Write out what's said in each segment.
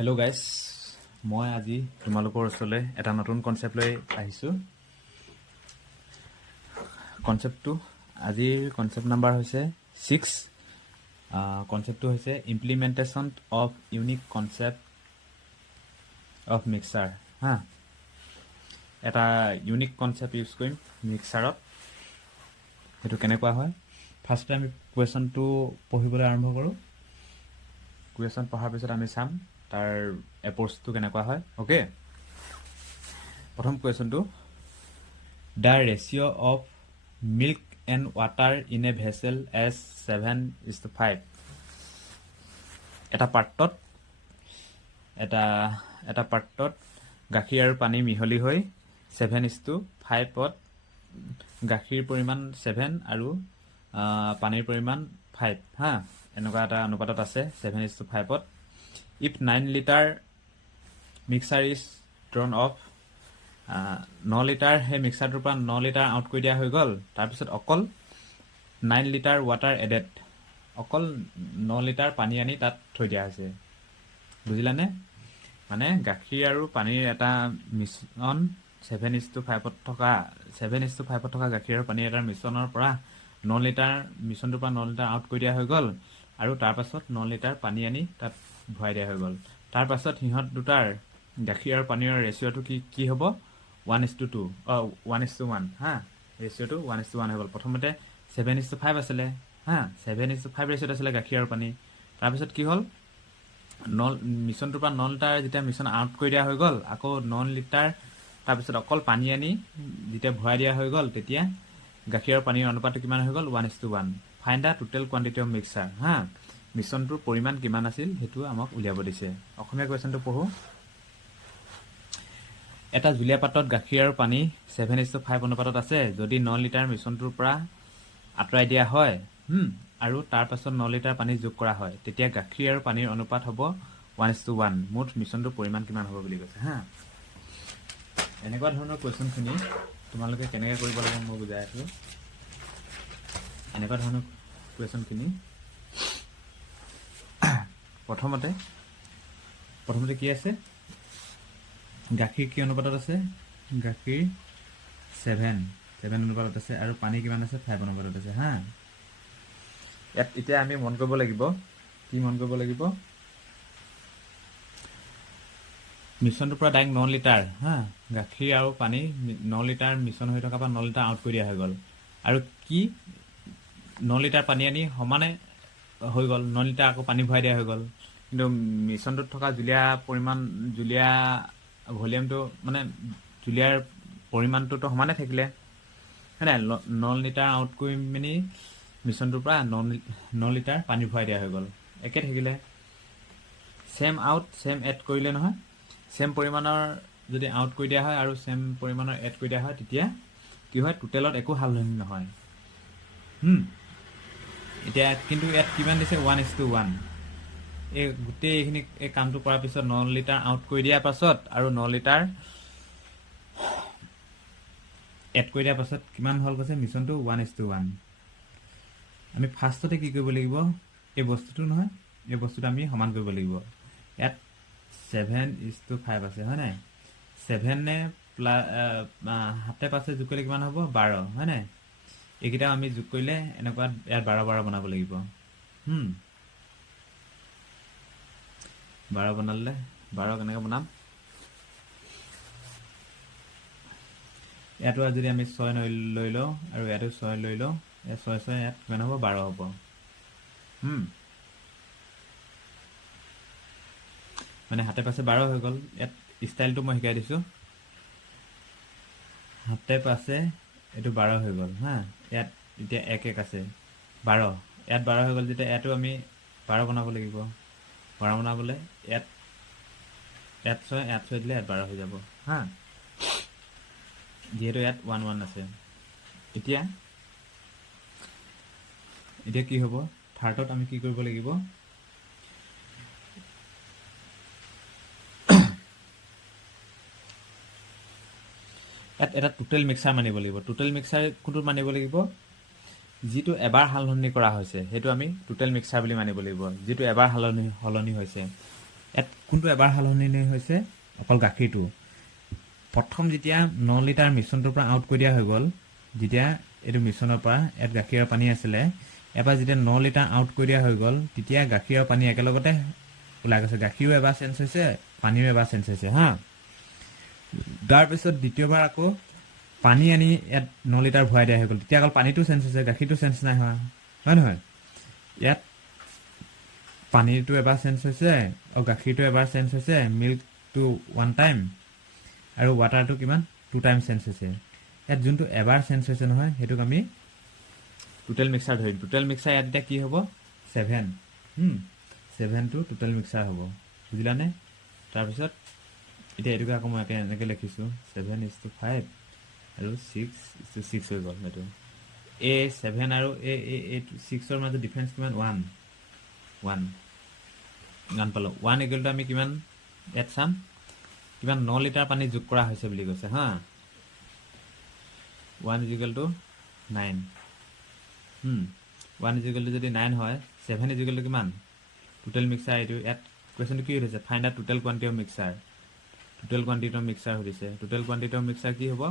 Hello' guys, মই আজি তোমালোকৰ ওচৰলৈ এটা নতুন কনচেপ্ট লৈ আহিছোঁ। আজিৰ কনচেপ্ট নাম্বাৰ হৈছে 6। কনচেপ্টটো হৈছে implementation of unique concept of mixer. এটা ইউনিক কনচেপ্ট ইউজ কৰিম মিক্সাৰত। সেইটো কেনেকুৱা হয়, ফাৰ্ষ্টে আমি কুৱেশ্যনটো পঢ়িবলৈ আৰম্ভ কৰোঁ। কুৱেশ্যন পঢ়াৰ পিছত আমি চাম তাৰ এপ্ৰ'চটো কেনেকুৱা হয়। অ'কে, প্ৰথম কুৱেশ্যনটো, the ratio' of milk and water in a vessel as 7:5। এটা পাত্ৰত গাখীৰ আৰু পানী মিহলি হৈ 7:5ত গাখীৰ পৰিমাণ 7 আৰু পানীৰ পৰিমাণ 5 এনেকুৱা এটা অনুপাতত আছে 7:5ত। If 9 litre mixture is drawn off, 9 litre সেই মিক্সাৰটোৰ পৰা 9 লিটাৰ আউট কৰি দিয়া হৈ গ'ল। তাৰপিছত অকল 9 লিটাৰ ৱাটাৰ এডেড, অকল 9 লিটাৰ পানী আনি তাত থৈ দিয়া হৈছে। বুজিলানে? মানে গাখীৰ আৰু পানীৰ এটা মিশ্ৰণ 7:5ত থকা গাখীৰ আৰু পানীৰ এটা মিশ্ৰণৰ পৰা 9 লিটাৰ মিশ্ৰণটোৰ পৰা 9 লিটাৰ আউট কৰি দিয়া হৈ গ'ল, আৰু তাৰপাছত 9 লিটাৰ পানী আনি তাত ভৰাই দিয়া হৈ গ'ল। তাৰপাছত সিহঁত দুটাৰ গাখীৰ আৰু পানীৰ ৰেচিঅ'টো কি হ'ব? 1:2, 1:1 ৰেচিঅ'টো 1:1 হৈ গ'ল। প্ৰথমতে 7:5 আছিলে 7:5 ৰেচিঅ'ত আছিলে গাখীৰ আৰু পানী। তাৰপিছত কি হ'ল, মিশ্ৰণটোৰ পৰা 9 লিটাৰ যেতিয়া মিশ্ৰণ আউট কৰি দিয়া হৈ গ'ল, আকৌ 9 লিটাৰ তাৰপিছত অকল পানী আনি যেতিয়া ভৰাই দিয়া হৈ গ'ল, তেতিয়া গাখীৰ আৰু পানীৰ অনুপাতটো কিমান হৈ গ'ল? 1:1। Find the total quantity of mixture. মিশ্ৰণটোৰ পৰিমাণ কিমান আছিল সেইটো আমাক উলিয়াব দিছে। অসমীয়া কুৱেশ্যনটো পঢ়োঁ। এটা জুলীয়া পাত্ৰত গাখীৰ আৰু পানী 7:5 অনুপাতত আছে। যদি 9 লিটাৰ মিশ্ৰণটোৰ পৰা আঁতৰাই দিয়া হয় আৰু তাৰপাছত 9 লিটাৰ পানী যোগ কৰা হয়, তেতিয়া গাখীৰ আৰু পানীৰ অনুপাত হ'ব 1:1। মুঠ মিশ্ৰণটোৰ পৰিমাণ কিমান হ'ব বুলি কৈছে। এনেকুৱা ধৰণৰ কুৱেশ্যনখিনি তোমালোকে কেনেকৈ কৰিব লাগিব মই বুজাই আছোঁ। এনেকুৱা ধৰণৰ কুৱেশ্যনখিনি প্ৰথমতে কি আছে? গাখীৰ কি অনুপাতত আছে? গাখীৰ 7 অনুপাতত আছে, আৰু পানী কিমান আছে? 5 অনুপাতত আছে। ইয়াত এতিয়া আমি মন কৰিব লাগিব, মিশ্ৰণটোৰ পৰা ডাইৰেক্ট 9 লিটাৰ গাখীৰ আৰু পানী 9 লিটাৰ মিশ্ৰণ হৈ থকাৰ পৰা 9 লিটাৰ আউট কৰি দিয়া হৈ গ'ল, আৰু কি 9 লিটাৰ পানী আনি সমানে হৈ গ'ল, 9 লিটাৰ আকৌ পানী ভৰাই দিয়া হৈ গ'ল। কিন্তু মিশ্ৰণটোত থকা জুলীয়া ভলিউমটো মানে জুলীয়াৰ পৰিমাণটোতো সমানে থাকিলে, নাই 9 লিটাৰ আউট কৰি মেলি মিশ্ৰণটোৰ পৰা 9 লিটাৰ পানী ভৰাই দিয়া হৈ গ'ল, একে থাকিলে। ছেম আউট ছেম এড কৰিলে নহয়, ছেম পৰিমাণৰ যদি আউট কৰি দিয়া হয় আৰু ছেম পৰিমাণৰ এড কৰি দিয়া হয়, তেতিয়া কি হয়? টোটেলত একো সালসলনি নহয়। এতিয়া কিন্তু ইয়াত কিমান দিছে? 1:1। এই গোটেইখিনি এই কামটো কৰাৰ পিছত 9 লিটাৰ আউট কৰি দিয়াৰ পাছত আৰু 9 লিটাৰ এড কৰি দিয়াৰ পাছত কিমান হ'ল কৈছে? মিশ্ৰণটো 1:1। আমি ফাৰ্ষ্টতে কি কৰিব লাগিব? এই বস্তুটো আমি সমান কৰিব লাগিব। ইয়াত 7:5 আছে, হয় নাই? 7 প্লাছ 7 যোগ কৰিলে কিমান হ'ব? 12, হয় নাই? এইকেইটাও আমি যোগ কৰিলে এনেকুৱা ইয়াত 12 বনাব লাগিব। 12 বনালে 12 কেনেকৈ বনাম? ইয়াতো যদি আমি 6 লৈ লওঁ আৰু ইয়াতো 6 লৈ লওঁ, 6 ইয়াত কিমান হ'ব? 12 হ'ব। মানে 7 12 হৈ গ'ল। ইয়াত ষ্টাইলটো মই শিকাই দিছোঁ। 7 এইটো 12 হৈ গ'ল। ইয়াত এতিয়া 1 আছে 12, ইয়াত 12 হৈ গ'ল যেতিয়া ইয়াতো আমি 12 বনাব লাগিব। 12 বনাবলৈ ইয়াত 6 দিলে ইয়াত 12 হৈ যাব। যিহেতু ইয়াত 1 1 আছে। এতিয়া কি হ'ব? থাৰ্ডত আমি কি কৰিব লাগিব? ইয়াত এটা টোটেল মিক্সাৰ মানিব লাগিব। টোটেল মিক্সাৰ কোনটোত মানিব লাগিব? যিটো এবাৰ সালসলনি কৰা হৈছে সেইটো আমি টোটেল মিক্সাৰ বুলি মানিব লাগিব, যিটো এবাৰ সলনি হৈছে। ইয়াত কোনটো এবাৰ সলনি হৈছে অকল গাখীৰটো প্ৰথম যেতিয়া 9 লিটাৰ মিশ্ৰণটোৰ পৰা আউট কৰি দিয়া হৈ গ'ল যেতিয়া এইটো মিশ্ৰণৰ পৰা ইয়াত গাখীৰ আৰু পানী আছিলে এবাৰ যেতিয়া 9 লিটাৰ আউট কৰি দিয়া হৈ গ'ল তেতিয়া গাখীৰ আৰু পানী একেলগতে ওলাই গৈছে গাখীৰো এবাৰ চেঞ্জ হৈছে পানীও এবাৰ চেঞ্জ হৈছে হা তাৰপিছত দ্বিতীয়বাৰ আকৌ পানী আনি ইয়াত 9 লিটাৰ ভৰাই দিয়া হৈ গ'ল তেতিয়া অকল পানীটো চেঞ্জ হৈছে গাখীৰটো চেঞ্জ নাই হোৱা হয় নহয় ইয়াত পানীটো এবাৰ চেঞ্জ হৈছে আৰু গাখীৰটো এবাৰ চেঞ্জ হৈছে মিল্কটো 1 টাইম আৰু ৱাটাৰটো কিমান 2 টাইম চেঞ্জ হৈছে ইয়াত যোনটো এবাৰ চেঞ্জ হৈছে নহয় হেতুক আমি টোটেল মিক্সাৰ ধৰিম টোটেল মিক্সাৰ ইয়াত কি হ'ব 7 টো টোটেল মিক্সাৰ হ'ব বুজিলানে তাৰপিছত এতিয়া এটুকা আকৌ মই এনেকৈ লিখিছোঁ 7:5 আৰু 6:6 হৈ গ'ল এইটো এ 7 আৰু এ 6ৰ মাজত ডিফাৰেঞ্চ কিমান 1 গান পালোঁ 1 ইকুৱেল টু আমি কিমান ইয়াত চাম কিমান 9 লিটাৰ পানী যোগ কৰা হৈছে বুলি কৈছে হা 1 ইকুৱেল টু 9 1 ইকুৱেল টু যদি 9 হয় 7 ইকুৱেল টু কিমান টোটেল মিক্সাৰ এইটো ইয়াত কুৱেশ্যনটো কি হৈছে find out total quantity of mixer total quantity of mixer সুধিছে টোটেল কোৱান্টিটি অফ মিক্সাৰ কি হ'ব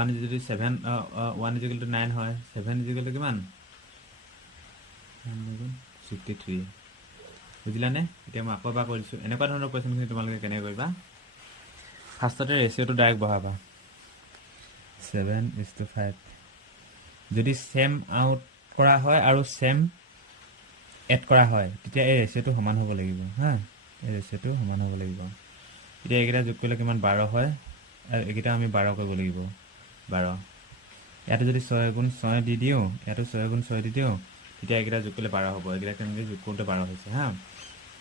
1 যদি 7 1 ইকুৱেল টু 9 হয় 7 ইকুৱেল টু কিমান 63 বুজিলানে এতিয়া মই আকৌ এবাৰ কৰিছোঁ এনেকুৱা ধৰণৰ কুৱেশ্যনখিনি তোমালোকে কেনেকৈ কৰিবা ফাৰ্ষ্টতে ৰেচিঅ'টো ডাইৰেক্ট বহাবা 7:5 যদি সেম আউট কৰা হয় আৰু সেম এড কৰা হয় তেতিয়া এই ৰেচিঅ'টো সমান হ'ব লাগিব হা এই ৰেচিঅ'টো সমান হ'ব লাগিব এতিয়া এইকেইটা যোগ কৰিলে কিমান 12 হয় আৰু এইকেইটা আমি 12 কৰিব লাগিব 12 ইয়াতে যদি 6 গুণ 6 দি দিওঁ ইয়াতো 6 গুণ 6 দি দিওঁ তেতিয়া এইকেইটা যোগ কৰিলে 12 হ'ব এইকেইটা কেনেকৈ যোগ কৰোঁতে 12 হৈছে হা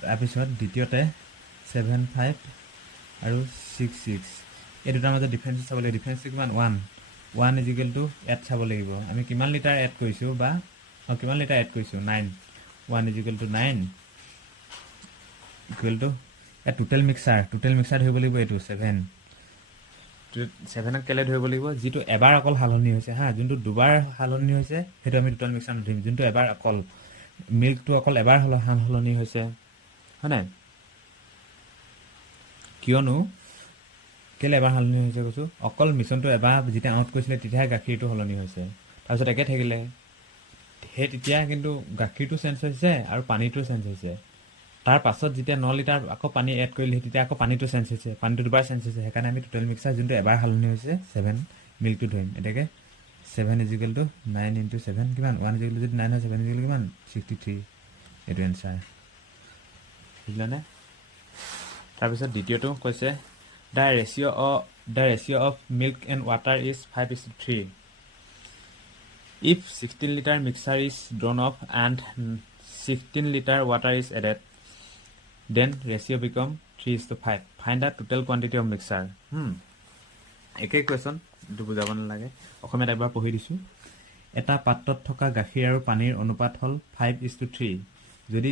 তাৰপিছত দ্বিতীয়তে 7:5 আৰু 6:6 এই দুটাৰ মাজত ডিফাৰেঞ্চ চাব লাগিব ডিফাৰেঞ্চটো কিমান 1 ইজ ইকুৱেল টু ইয়াত চাব লাগিব আমি কিমান লিটাৰ এড কৰিছোঁ বা কিমান লিটাৰ এড কৰিছোঁ 9 1 is equal to 9 equal to ইয়াত টোটেল মিক্সাৰ ধৰিব লাগিব এইটো 7ক কেলে ধৰিব লাগিব যিটো এবাৰ অকল সালনি হৈছে হা যোনটো দুবাৰ সালনি হৈছে সেইটো আমি টোটেল মিক্সাৰ নধৰিম যোনটো এবাৰ অকল মিল্কটো অকল এবাৰ সালনি হৈছে হয় নাই কিয়নো কেলে এবাৰ সলনি হৈছে কৈছোঁ অকল মিশ্ৰণটো এবাৰ যেতিয়া আউট কৰিছিলে তেতিয়াহে গাখীৰটো সলনি হৈছে তাৰপিছত একে থাকিলে সেই তেতিয়া কিন্তু গাখীৰটো চেঞ্জ হৈছে আৰু পানীটো চেঞ্জ হৈছে তাৰ পাছত যেতিয়া 9 লিটাৰ আকৌ পানী এড কৰিলে তেতিয়া আকৌ পানীটো চেঞ্জ হৈছে পানীটো দুবাৰ চেঞ্জ হৈছে সেইকাৰণে আমি টোটেল মিক্সাৰ যোনটো এবাৰ সলনি হৈছে 7 মিল্কটো ধৰিম এটাকে 7 ইজ ইকুৱেল টু 9 ইনটু 7 কিমান 1 ইজ ইকুৱেল টু যদি 9 হয় 7 ইজ ইকুৱেল কিমান 63 এইটো এনচাৰ বুজিলানে তাৰপিছত দ্বিতীয়টো কৈছে the ratio of milk and water is 5:3 if 16 liter mixture is drawn off and 16 liter water is added then ratio become 3:5 find the total quantity of mixture একেই question এইটো বুজাব নালাগে অসমীয়াত এবাৰ পঢ়ি দিছোঁ এটা পাত্ৰত থকা গাখীৰ আৰু পানীৰ অনুপাত হ'ল 5:3 যদি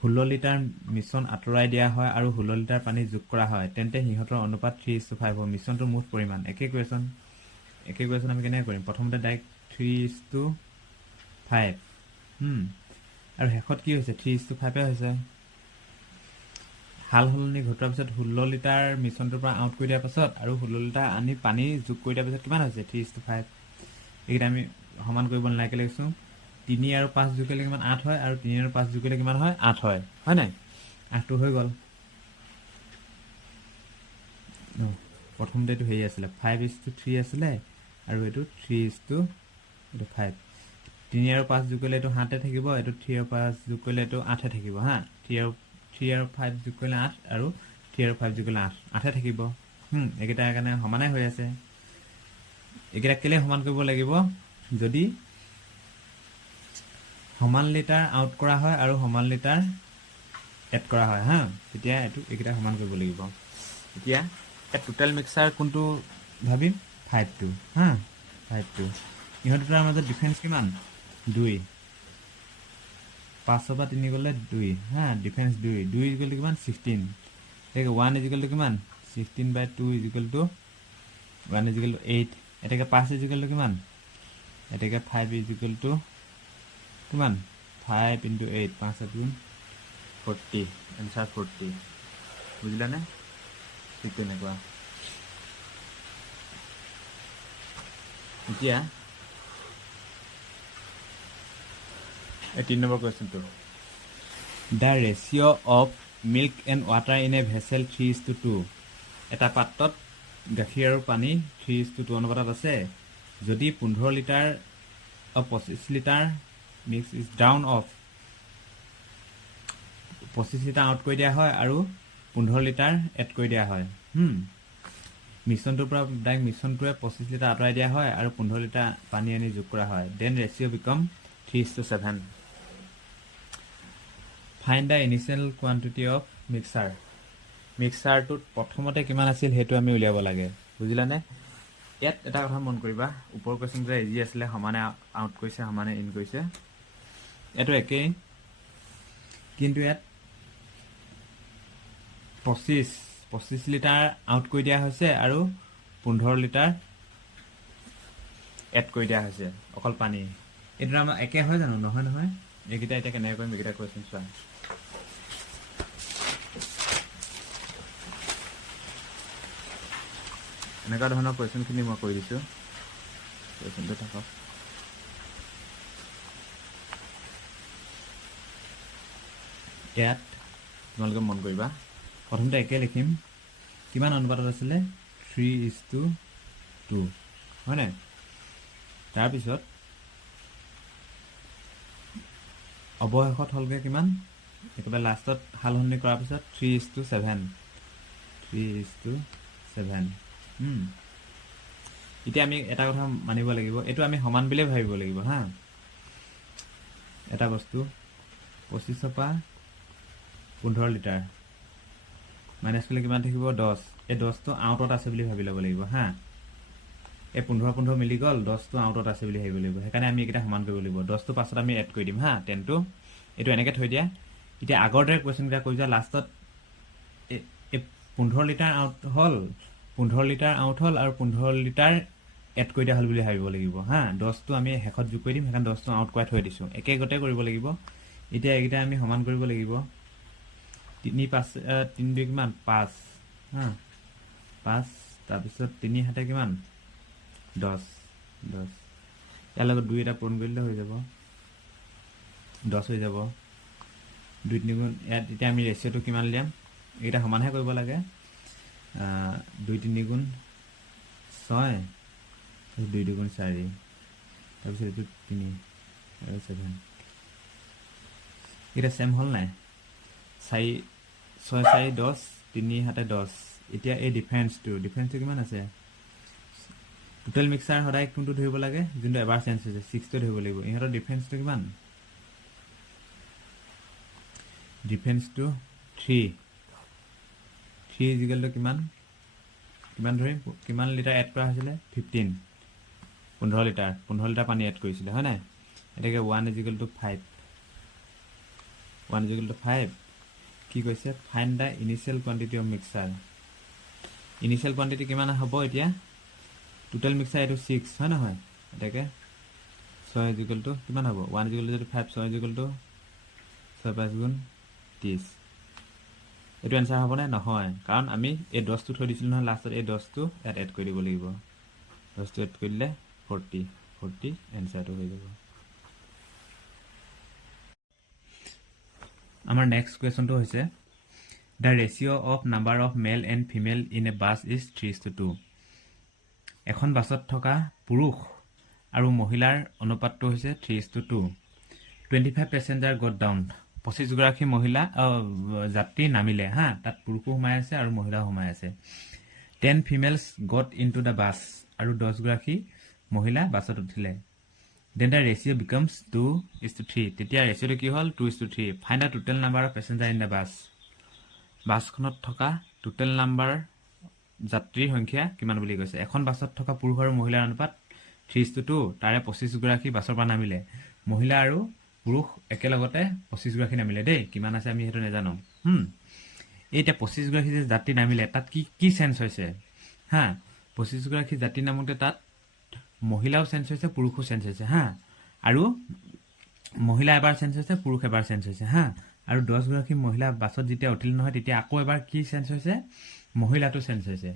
16 লিটাৰ মিশ্ৰণ আঁতৰাই দিয়া হয় আৰু 16 লিটাৰ পানী যোগ কৰা হয় তেন্তে সিহঁতৰ অনুপাত 3:5 হ'ব মিশ্ৰণটোৰ মুঠ পৰিমাণ একেই কুৱেশ্যন আমি কেনেকৈ কৰিম প্ৰথমতে ডাইৰেক্ট 3:5 আৰু শেষত কি হৈছে 3:5 হৈছে হাল সলনি ঘটোৱাৰ পিছত 16 লিটাৰ মিশ্ৰণটোৰ পৰা আউট কৰি দিয়াৰ পাছত আৰু 16 লিটাৰ আনি পানী যোগ কৰি দিয়াৰ পিছত কিমান হৈছে 3:5 এইকেইটা আমি সমান কৰিব নালাগে লিখিছোঁ 3 আৰু 5 যোগ কৰিলে কিমান 8 হয় আৰু 3 আৰু 5 যোগ কৰিলে কিমান হয় 8 হয় হয় নাই 8টো হৈ গ'ল প্ৰথমতে এইটো হেৰি আছিলে 5:3 আছিলে আৰু এইটো 3:5 3 আৰু 5 যোগ কৰিলে এইটো 7 থাকিব এইটো 3 আৰু 5 যোগ কৰিলে এইটো 8 থাকিব হা 3 আৰু 5 যোগ কৰিলে 8 আৰু 3 আৰু 5 যোগ কৰিলে 8 থাকিব এইকেইটাৰ কাৰণে সমানে হৈ আছে এইকেইটা কেলে সমান কৰিব লাগিব যদি সমান লিটাৰ আউট কৰা হয় আৰু সমান লিটাৰ এড কৰা হয় হা তেতিয়া এইকেইটা সমান কৰিব লাগিব এতিয়া টোটেল মিক্সাৰ কোনটো ভাবিম 5টো হা 5টো ইহঁত দুটাৰ মাজত ডিফাৰেঞ্চ কিমান 2 5 পৰা 3 গ'লে 2 হা ডিফাৰেঞ্চ 2 ইজ ইকুৱেল টু কিমান 16 এটাকে 1 ইজ ইকুৱেল টু কিমান 16/2 is equal to 1 is equal to 8 এটাকে 5 ইজ ইকুৱেল টু কিমান এটাকে 5 ইজ ইকুৱেল টু কিমান 5 × 8 5 গুণ 40 এনচাৰ 40 বুজিলানে ঠিক তেনেকুৱা এতিয়া 3 নম্বৰ কুৱেশ্যনটো the ratio' of milk and water in a vessel 3:2 এটা পাত্ৰত গাখীৰ আৰু পানী 3:2 অনুপাতত আছে যদি 15 litre 25 litre mix is down of 25 litre out কৰি দিয়া হয় আৰু 15 লিটাৰ এড কৰি দিয়া হয় মিশ্ৰণটোৰ পৰা ডাইৰেক্ট মিশ্ৰণটোৱে 25 লিটাৰ আঁতৰাই দিয়া হয় আৰু 15 লিটাৰ পানী আনি যোগ কৰা হয় then ratio' become 3:7 find the initial quantity of মিক্সাৰটোত প্ৰথমতে কিমান আছিল সেইটো আমি উলিয়াব লাগে বুজিলানে ইয়াত এটা কথা মন কৰিবা ওপৰ কুৱেশ্যনটো ইজি আছিলে সমানে আউট কৰিছে সমানে ইন কৰিছে এইটো একেই কিন্তু ইয়াত 25 লিটাৰ আউট কৰি দিয়া হৈছে আৰু 15 লিটাৰ এড কৰি দিয়া হৈছে অকল পানী এইটো আমাৰ একে হয় জানো নহয় নহয় এইকেইটা এতিয়া কেনেকৈ কৰিম এইকেইটা কুৱেশ্যন চোৱা এনেকুৱা ধৰণৰ কুৱেশ্যনখিনি মই কৰি দিছোঁ কুৱেশ্যনটো থাকক ইয়াত তোমালোকে মন কৰিবা প্ৰথমতে একে লিখিম কিমান অনুপাতত আছিলে 3:2 হয়নে তাৰপিছত অৱশেষত হ'লগৈ কিমান একেবাৰে লাষ্টত সালসলনি কৰাৰ পিছত 3:7 এতিয়া আমি এটা কথা মানিব লাগিব এইটো আমি সমান বুলিয়ে ভাবিব লাগিব হা এটা বস্তু 25 পৰা 15 লিটাৰ মাইনাছ কৰিলে কিমান থাকিব 10 এই 10টো আউটত আছে বুলি ভাবি ল'ব লাগিব হা এই 15 মিলি গ'ল 10টো আউটত আছে বুলি ভাবিব লাগিব সেইকাৰণে আমি এইকেইটা সমান কৰিব লাগিব 10টো পাছত আমি এড কৰি দিম হা 10টো এইটো এনেকৈ থৈ দিয়া এতিয়া আগৰ দৰে কুৱেশ্যনকেইটা কৰি যোৱা লাষ্টত 15 লিটাৰ আউট হ'ল 15 লিটাৰ আউট হ'ল আৰু 15 লিটাৰ এড কৰি দিয়া হ'ল বুলি ভাবিব লাগিব হা 10টো আমি শেষত যোগ কৰি দিম সেইকাৰণে 10টো আউট কৰাই থৈ দিছোঁ একেগতে কৰিব লাগিব এতিয়া এইকেইটা আমি সমান কৰিব লাগিব 3 2 কিমান 5 হা 5 তাৰপিছত 3 7 কিমান 10 ইয়াৰ লগত 2 এটা পূৰণ কৰিলে হৈ যাব 10 হৈ যাব 2 3 গুণ ইয়াত এতিয়া আমি ৰেচিঅ'টো কিমান লিয়াম এইকেইটা সমানহে কৰিব লাগে 2 3 গুণ 6 2 2 গুণ 4 তাৰপিছত এইটো 3 আৰু 7 এটা সেম হল নাই 4 6 4 10 3 7 10 এতিয়া এই ডিফাৰেন্সটো কিমান আছে টোটাল মিক্সাৰ সদায় কোনটো ধৰিব লাগে যোনটো এবাৰ চেঞ্জ হৈছে 6 টো ধৰিব লাগিব ইহঁতৰ ডিফাৰেন্সটো কিমান ডিফাৰেন্সটো 3 ইজিক্যাল টু কিমান ধৰিম কিমান লিটাৰ এড কৰা হৈছিলে 15 লিটাৰ পানী এড কৰিছিলে হয় নাই এটাকে 1 ইজিক্যাল টু 5 কি কৈছে find da initial quantity of mixer initial quantity কিমান হ'ব এতিয়া টোটাল মিক্সাৰ এটো 6 হয় নহয় এটাকে 6 ইকুয়াল টু কিমান হ'ব 1 ইকুয়াল টু 5 6 ইকুয়াল টু 6 5 গুণ 30 এটো आंसर হ'ব না নহয় কাৰণ আমি এই 10 টো থৈ দিছিল নহয় লাষ্টত এই 10 টো ইয়াত এড কৰি দিব লাগিব 10 টো এড কৰিলে 40 आंसरটো হৈ যাব আমাৰ নেক্সট কোৱেশ্চনটো হৈছে the ratio of number of male and female in a bus is 3:2 এখন বাছত থকা পুৰুষ আৰু মহিলাৰ অনুপাতটো হৈছে 3:2 25 passenger got down 25 গৰাকী মহিলা যাত্ৰী নামিলে হা তাত পুৰুষও সোমাই আছে আৰু মহিলাও সোমাই আছে 10 females got into the bus আৰু 10 গৰাকী মহিলা বাছত উঠিলে then the ratio becomes 2:3 তেতিয়া ৰেচিঅটো কি হ'ল 2:3 find the total number of passenger in the bus বাছখনত থকা টোটাল নাম্বাৰ যাত্ৰীৰ সংখ্যা কিমান বুলি কৈছে এখন বাছত থকা পুৰুষ আৰু মহিলাৰ অনুপাত 3:2 তাৰে 25 গৰাকী বাছৰ পৰা নামিলে মহিলা আৰু পুৰুষ একেলগতে 25 গৰাকী নামিলে দেই কিমান আছে আমি হেতু নেজানো এইটা 25 গৰাকী যে যাত্ৰী নামিলে তাত কি সেন্স হৈছে হা 25 গৰাকী যাত্ৰী নামতে তাত মহিলাও সেন্স হৈছে পুৰুষও সেন্স হৈছে হা আৰু মহিলা এবাৰ সেন্স হৈছে পুৰুষ এবাৰ সেন্স হৈছে হা আৰু 10 গৰাকী মহিলা বাছত যেতিয়া উঠিল নহয় তেতিয়া আকৌ এবাৰ কি চেঞ্জ হৈছে মহিলাটো চেঞ্জ হৈছে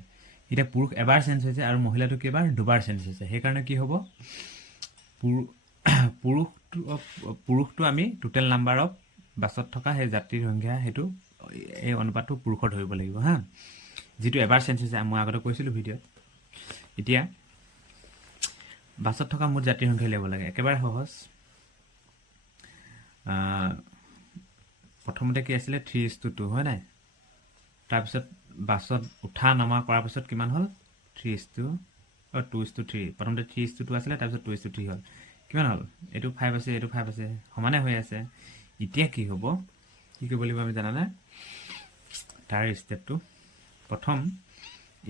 এতিয়া পুৰুষ এবাৰ চেঞ্জ হৈছে আৰু মহিলাটো কেইবাৰ দুবাৰ চেঞ্জ হৈছে সেইকাৰণে কি হ'ব পুৰুষটো আমি টোটেল নাম্বাৰ অফ বাছত থকা সেই যাত্ৰীৰ সংখ্যা সেইটো এই অনুপাতটো পুৰুষৰ ধৰিব লাগিব হা যেটো এবাৰ চেঞ্জ হৈছে মই আগতে কৈছিলো ভিডিঅ'ত এতিয়া বাছত থকা মুঠ যাত্ৰীৰ সংখ্যা ল'ব লাগে একেবাৰে সহজ প্ৰথমতে কি আছিল 3:2 হয় নাই তাৰপিছত বাছত উঠা নমা কৰাৰ পিছত কিমান হ'ল 2:3 প্ৰথমতে 3:2 আছিল তাৰপিছত 2:3 হ'ল কিমান হ'ল এটো 5 আছে এটো 5 আছে সমানে হৈ আছে এতিয়া কি হ'ব কি কৰিব লাগিব আমি জানা না তাৰ ষ্টেপটো প্ৰথম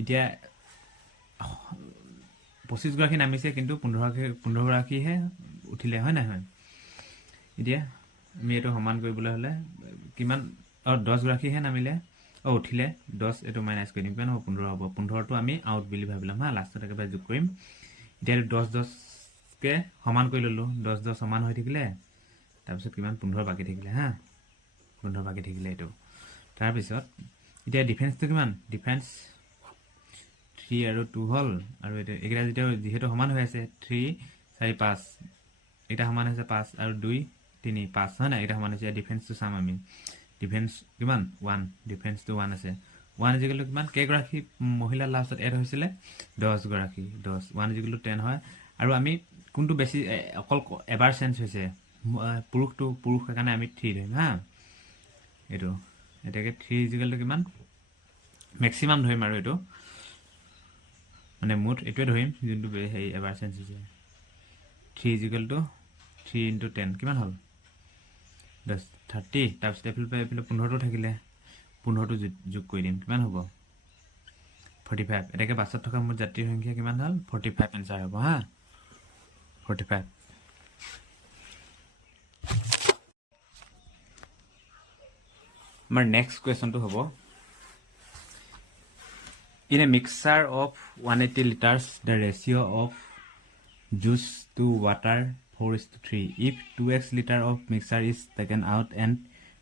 এতিয়া 25 গৰাকী নামিছে কিন্তু 15 গৰাকীহে উঠিলে হয় নাই হয় এতিয়া আমি এটো সমান কৰিবলৈ হলে কিমান 10 গৰাকীহে নামিলে উঠিলে 10 এটো মাইনাস কৰি দিম কিমান হ'ব 15 হ'ব 15 টো আমি আউট বুলি ভাবিলাম হা লাষ্টত একেবাৰে যোগ কৰিম এতিয়া 10 কে সমান কৰি ললো 10 সমান হৈ থাকিলে তাৰপিছত কিমান 15 বাকি থাকিলে হা 15 বাকি থাকিলে এটো তাৰ পিছত এতিয়া ডিফাৰেন্সটো কিমান ডিফাৰেন্স 3 আৰু 2 হল আৰু এটা যেহেতু সমান হৈ আছে 3 4 5 এটা সমান হৈছে 5 আৰু 2 3 5 হয় না এটা সমান হৈছে ডিফাৰেন্সটো চাম আমি ডিফাৰেন্স কিমান 1 ডিফাৰেন্সটো 1 আছে 1 ইকুৱেল টু কিমান কে গৰাকী মহিলা লাষ্টত এড হৈছিলে 10 গৰাকী 10 1 ইকুৱেল টু 10 হয় আৰু আমি কোনটো বেছি অকল এবাৰ চেঞ্জ হৈছে পুৰুষ কাৰণে আমি 3 ধৰিম হা এটো এটাকে 3 ইকুৱেল টু কিমান ম্যাক্সিমাম ধৰিম আৰু এটো মানে মুঠ এটোৱে ধৰিম যোনটো হেই এবাৰ চেঞ্জ হৈছে 3 ইকুৱেল টু 3 ইনটু 10 কিমান হ'ল 10 30 তাৰপিছত এফিল 15 টো থাকিলে 15 টো যোগ কৰি দিম কিমান হ'ব 45 এটাকে বাছত থকা মুঠ যাত্ৰীৰ সংখ্যা কিমান হ'ল 45 এনসাৰ হ'ব হা 45 আমাৰ নেক্সট কোৱেশ্চনটো হ'ব In a mixture of 180 liters, the ratio of juice to water 4:3. If 2x liter of mixture is taken out and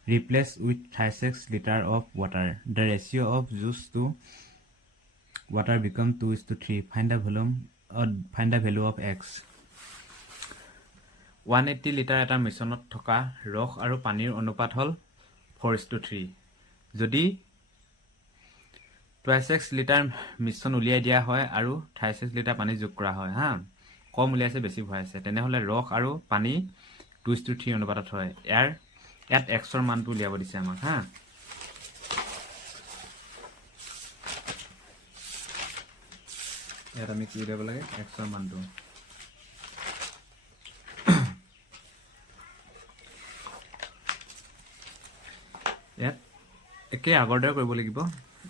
replaced with 36 liter of water, the ratio of juice to water becomes 2:3. Find the value of x. 180 liter এটা মিশ্ৰণত থকা ৰস আৰু পানীৰ অনুপাত হ'ল 4:3. যদি 26 litre মিশ্ৰণ উলিয়াই দিয়া হয় আৰু 36 লিটাৰ পানী যোগ কৰা হয় হা কম উলিয়াইছে বেছি ভৰাইছে তেনেহলে ৰস আৰু পানী 2:3 অনুপাতত হয় ইয়াত x ৰ মানটো উলিয়াব দিছে আমাক হা ইয়াত আমি কি উলিয়াব লাগে x ৰ মানটো ইয়াত একে আগৰ দৰে কৰিব লাগিব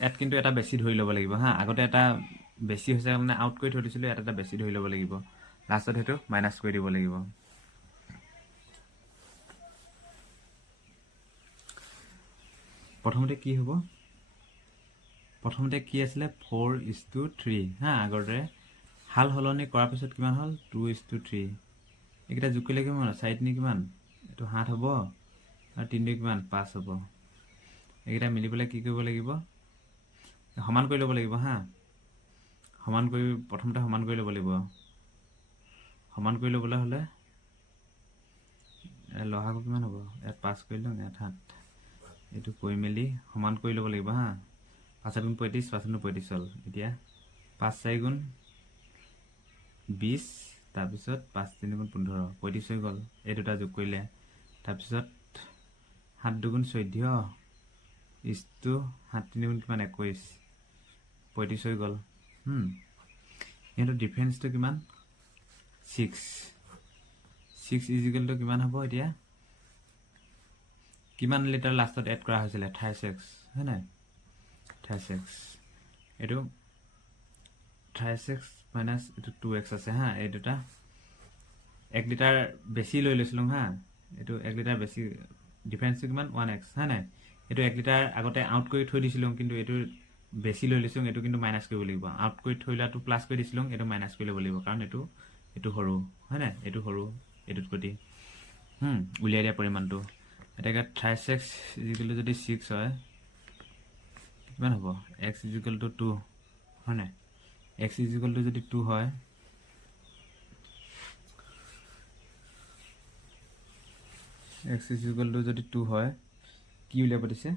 ইয়াত কিন্তু এটা বেছি ধৰি ল'ব লাগিব হা আগতে এটা বেছি হৈছে মানে আউট কৰি থৈ দিছিলো ইয়াত এটা বেছি ধৰি ল'ব লাগিব লাষ্টত হেতু মাইনাস কৰি দিব লাগিব প্ৰথমতে কি হ'ব প্ৰথমতে কি আছিল 4:3 হা আগৰৰে হাল হলনি কৰাৰ পিছত কিমান হ'ল 2:3 এইটা যোগ কৰিলে কিমান 4 নি কিমান এটো 7 হ'ব আৰু 3 কিমান 5 হ'ব এইটা মিলিবলৈ কি কৰিব লাগিব সমান কৰি ল'ব লাগিব হা সমান কৰি প্ৰথমতে সমান কৰি ল'ব লাগিব সমান কৰি ল'বলৈ হলে লহাগু কিমান হ'ব ইয়াত 5 কৰি লওঁ ইয়াত 7 এটো কৰি মেলি সমান কৰি ল'ব লাগিব হা 5 গুণ 35 5 গুণ 35 হ'ল এতিয়া 5 4 গুণ 20 তাৰ পিছত 5 3 গুণ 15 35 হৈ গ'ল এই দুটা যোগ কৰিলে তাৰ পিছত 7 2 গুণ 14 ইছটো 7 3 গুণ কিমান 21 35 হৈ গ'ল এটো ডিফাৰেন্সটো কিমান 6 ইজ ইকুৱেল টু কিমান হ'ব এতিয়া কিমান লিটাৰ লাষ্টত এড কৰা হৈছিল 36 হয় না 36 এটো 36 মাইনাস এটো 2x আছে হা এই দুটা 1 লিটাৰ বেছি লৈ লৈছিলো হা এটো 1 লিটাৰ বেছি ডিফাৰেন্সটো কিমান 1x হয় না এটো 1 লিটাৰ আগতে আউট কৰি থৈ দিছিলো কিন্তু এটো বেছি লৈ লৈছো এটো কিন্তু মাইনাস কৰিব লাগিব আউট কৰি থৈলাটো প্লাস কৰি দিছিলো এটো মাইনাস কৰি ল'ব লাগিব কাৰণ এটো হৰু হয় না এটো হৰু এটোত কটি উলিয়াই দিয়া পৰিমাণটো এটাকে 36 ইজিকেল যদি 6 হয় কিমান হ'ব x ইজিকেল টু 2 হয় নাই x ইজিকেল টু যদি 2 হয় x ইজিকেল টু যদি 2 হয় কি উলিয়াব দিছে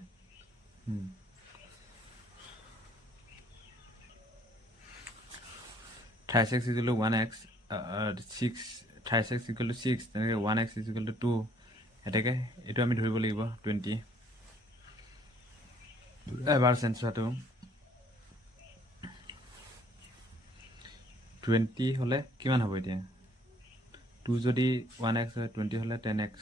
36 equal to 1x 6 36 equal to 6 তেনেকৈ 1x is equal to 2 এটাকে এইটো আমি ধৰিব লাগিব 20 এবাৰ চেঞ্জ হোৱাটো 20 হ'লে কিমান হ'ব এতিয়া 2 যদি 1x হয় 20 হ'লে 10x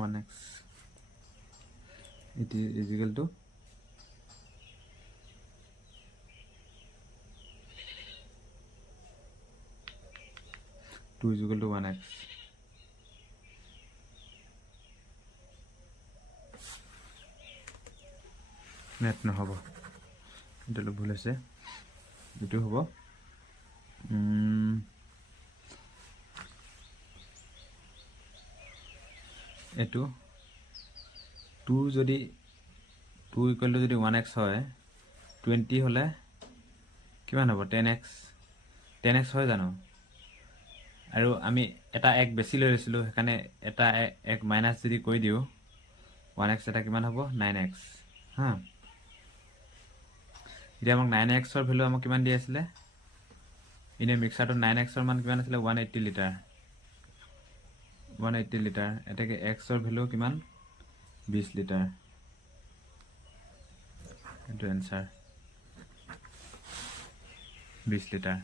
1x it is equal to 2 is equal to 1x net নহ'ব এইটো ভুল হৈছে এইটো হ'ব এইটো 2 যদি 2 ইকুৱেল টু যদি 1x হয় 20 হ'লে কিমান হ'ব 10x হয় জানো আৰু আমি এটা এক বেছি লৈ লৈছিলোঁ সেইকাৰণে এটা এক মাইনাছ যদি কৰি দিওঁ 1x এটা কিমান হ'ব 9x হা এতিয়া আমাক 9x ৰ ভ্যালু আমাক কিমান দি আছিলে ইনে মিক্সাৰটো 9x ৰ মান কিমান আছিলে 180 লিটাৰ 180 লিটাৰ এটাকে x ৰ ভ্যালু কিমান 20 লিটাৰ এইটো এনসাৰ 20 লিটাৰ